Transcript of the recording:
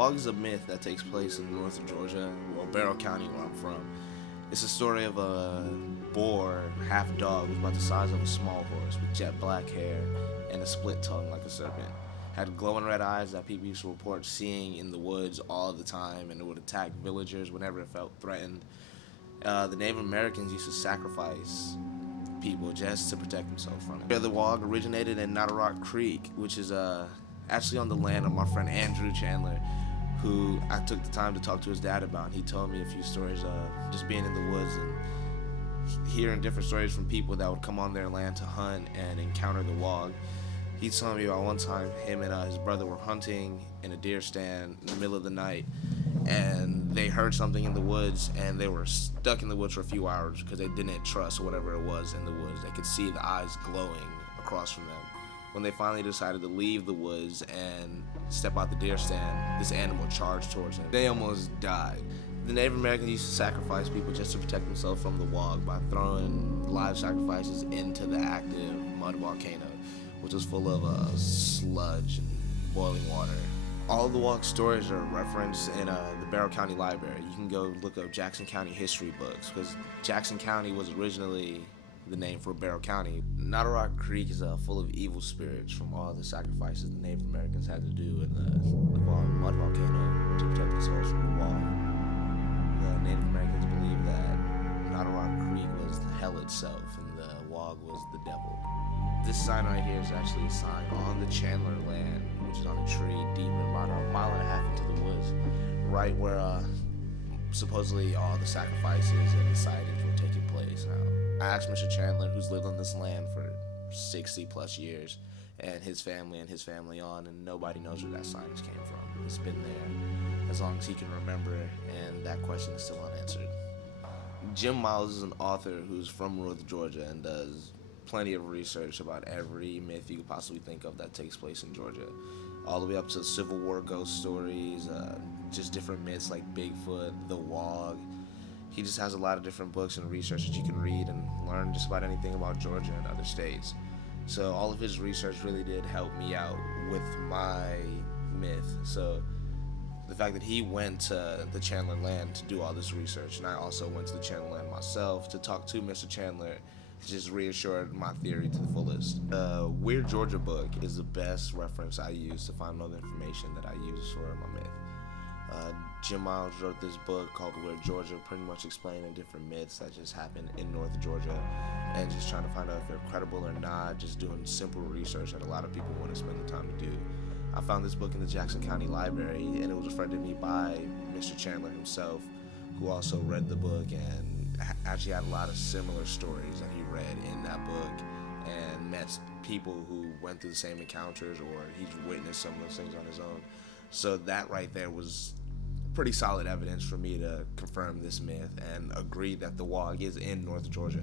Wog is a myth that takes place in north of Georgia, or Barrow County, where I'm from. It's a story of a boar, half dog, who's about the size of a small horse, with jet black hair and a split tongue like a serpent. Had glowing red eyes that people used to report seeing in the woods all the time, and it would attack villagers whenever it felt threatened. The Native Americans used to sacrifice people just to protect themselves from it. The Wog originated in Rock Creek, which is actually on the land of my friend Andrew Chandler, who I took the time to talk to his dad about. And he told me a few stories of just being in the woods and hearing different stories from people that would come on their land to hunt and encounter the Wog. He told me about one time him and his brother were hunting in a deer stand in the middle of the night, and they heard something in the woods, and they were stuck in the woods for a few hours because they didn't trust whatever it was in the woods. They could see the eyes glowing across from them. When they finally decided to leave the woods and step out the deer stand, this animal charged towards them. They almost died. The Native Americans used to sacrifice people just to protect themselves from the Wog by throwing live sacrifices into the active mud volcano, which was full of sludge and boiling water. All of the Wog stories are referenced in the Barrow County Library. You can go look up Jackson County history books, because Jackson County was originally the name for Barrow County. Rock Creek is full of evil spirits from all the sacrifices the Native Americans had to do in the mud volcano to protect themselves from the Wog. The Native Americans believed that Rock Creek was hell itself and the Wog was the devil. This sign right here is actually a sign on the Chandler land, which is on a tree deep about a mile and a half into the woods, right where supposedly all the sacrifices and the sightings were taking place. Now, I asked Mr. Chandler, who's lived on this land for 60 plus years, and his family on, and nobody knows where that sign came from. It's been there as long as he can remember, and that question is still unanswered. Jim Miles is an author who's from North Georgia and does plenty of research about every myth you could possibly think of that takes place in Georgia, all the way up to Civil War ghost stories, just different myths like Bigfoot, the Wog. He just has a lot of different books and research that you can read and learn just about anything about Georgia and other states. So all of his research really did help me out with my myth. So the fact that he went to the Chandler land to do all this research, and I also went to the Chandler land myself to talk to Mr. Chandler, just reassured my theory to the fullest. The Weird Georgia book is the best reference I use to find all the information that I use for my myth. Jim Miles wrote this book called Weird Georgia, pretty much explaining different myths that just happen in North Georgia, and just trying to find out if they're credible or not, just doing simple research that a lot of people want to spend the time to do. I found this book in the Jackson County Library, and it was referred to me by Mr. Chandler himself, who also read the book and actually had a lot of similar stories that he read in that book, and met people who went through the same encounters, or he's witnessed some of those things on his own. So that right there was pretty solid evidence for me to confirm this myth and agree that the Wog is in North Georgia.